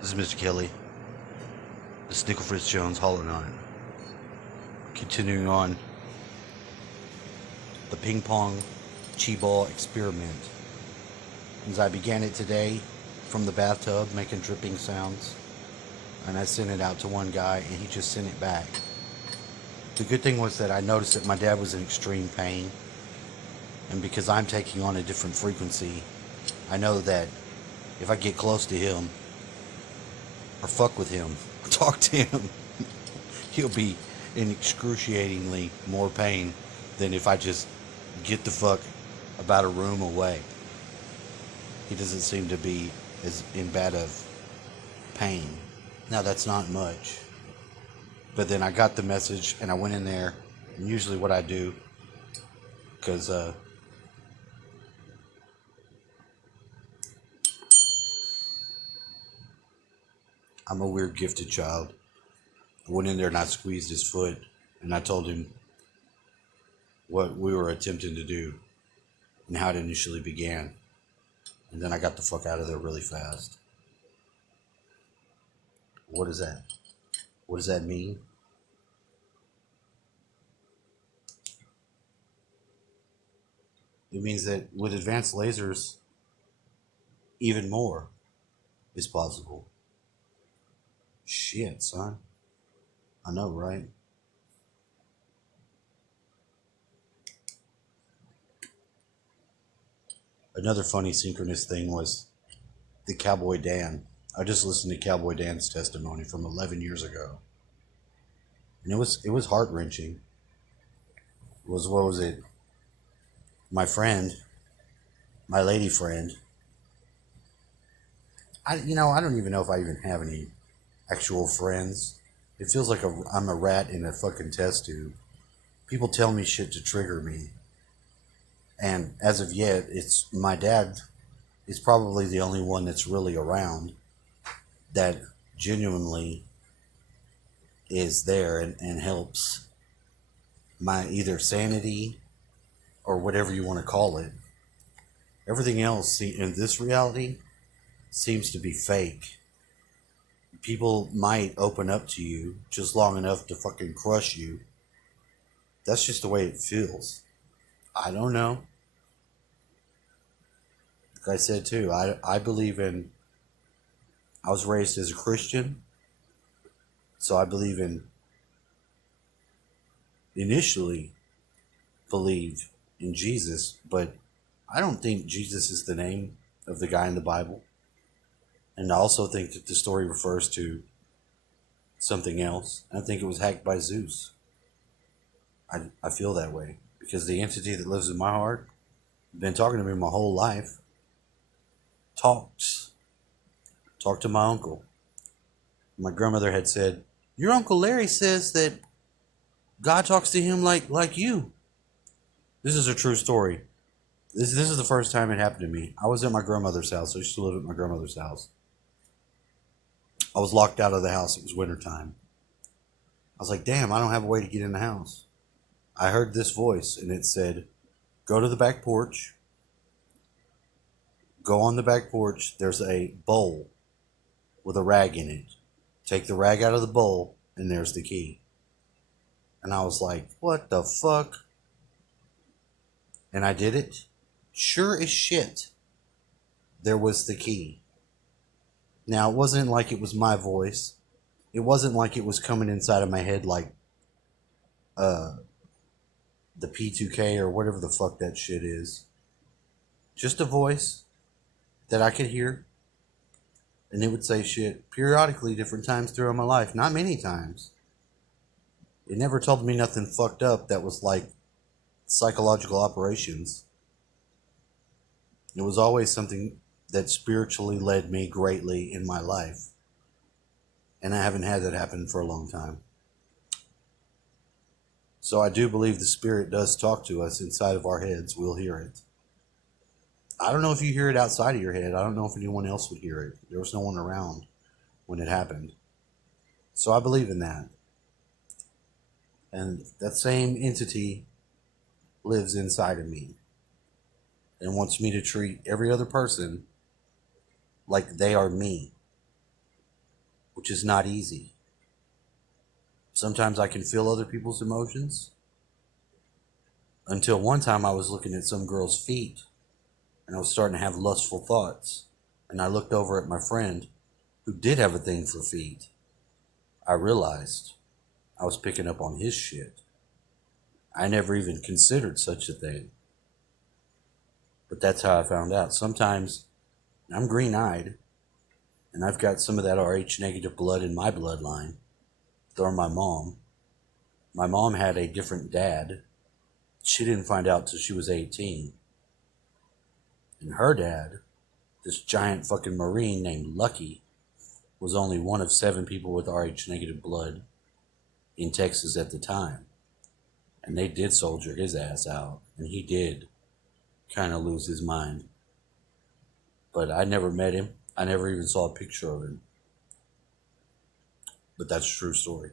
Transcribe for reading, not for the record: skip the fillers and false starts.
This is Mr. Kelly. This is Nickel Fritz Jones, Hollow Knight. Continuing on the ping pong chi ball experiment. As I began it today from the bathtub, making dripping sounds, and I sent it out to one guy, and he just sent it back. The good thing was that I noticed that my dad was in extreme pain, and because I'm taking on a different frequency, I know that if I get close to him, or fuck with him, or talk to him, he'll be in excruciatingly more pain than if I just get the fuck about a room away. He doesn't seem to be as in bad of pain. Now that's not much. But then I got the message and I went in there, and usually what I do, because I'm a weird gifted child. I went in there and I squeezed his foot and I told him what we were attempting to do and how it initially began. And then I got the fuck out of there really fast. What is that? What does that mean? It means that with advanced lasers, even more is possible. Shit, son. I know, right? Another funny synchronous thing was the Cowboy Dan. I just listened to Cowboy Dan's testimony from 11 years ago, and it was heart wrenching. It was, what was it? My friend, my lady friend. I don't even know if I even have any actual friends. It feels like I'm a rat in a fucking test tube. People tell me shit to trigger me, and as of yet, it's my dad is probably the only one that's really around that genuinely is there and helps my either sanity or whatever you want to call it. Everything else in this reality seems to be fake. People might open up to you just long enough to fucking crush you. That's just the way it feels. I don't know. Like I said too, I believe in, I was raised as a Christian, so I believe in, initially believe in Jesus, but I don't think Jesus is the name of the guy in the Bible. And I also think that the story refers to something else. I think it was hacked by Zeus. I feel that way because the entity that lives in my heart, been talking to me my whole life, talked to my uncle. My grandmother had said, "Your Uncle Larry says that God talks to him like you." This is a true story. This is the first time it happened to me. I was at my grandmother's house. I used to live at my grandmother's house. I was locked out of the house. It was wintertime. I was like, damn, I don't have a way to get in the house. I heard this voice, and it said, go to the back porch. Go on the back porch. There's a bowl with a rag in it. Take the rag out of the bowl, and there's the key. And I was like, what the fuck? And I did it. Sure as shit, there was the key. Now, it wasn't like it was my voice. It wasn't like it was coming inside of my head like the P2K or whatever the fuck that shit is. Just a voice that I could hear. And it would say shit periodically, different times throughout my life. Not many times. It never told me nothing fucked up that was like psychological operations. It was always something that spiritually led me greatly in my life. And I haven't had that happen for a long time. So I do believe the spirit does talk to us inside of our heads. We'll hear it. I don't know if you hear it outside of your head. I don't know if anyone else would hear it. There was no one around when it happened. So I believe in that. And that same entity lives inside of me and wants me to treat every other person like they are me. which is not easy. Sometimes I can feel other people's emotions. Until one time I was looking at some girl's feet and I was starting to have lustful thoughts. And I looked over at my friend who did have a thing for feet. I realized I was picking up on his shit. I never even considered such a thing. But that's how I found out. Sometimes I'm green-eyed and I've got some of that Rh negative blood in my bloodline. Or my mom. My mom had a different dad. She didn't find out till she was 18. And her dad, this giant fucking Marine named Lucky, was only one of 7 people with Rh negative blood in Texas at the time. And they did soldier his ass out. And he did kind of lose his mind. But I never met him. I never even saw a picture of him. But that's a true story.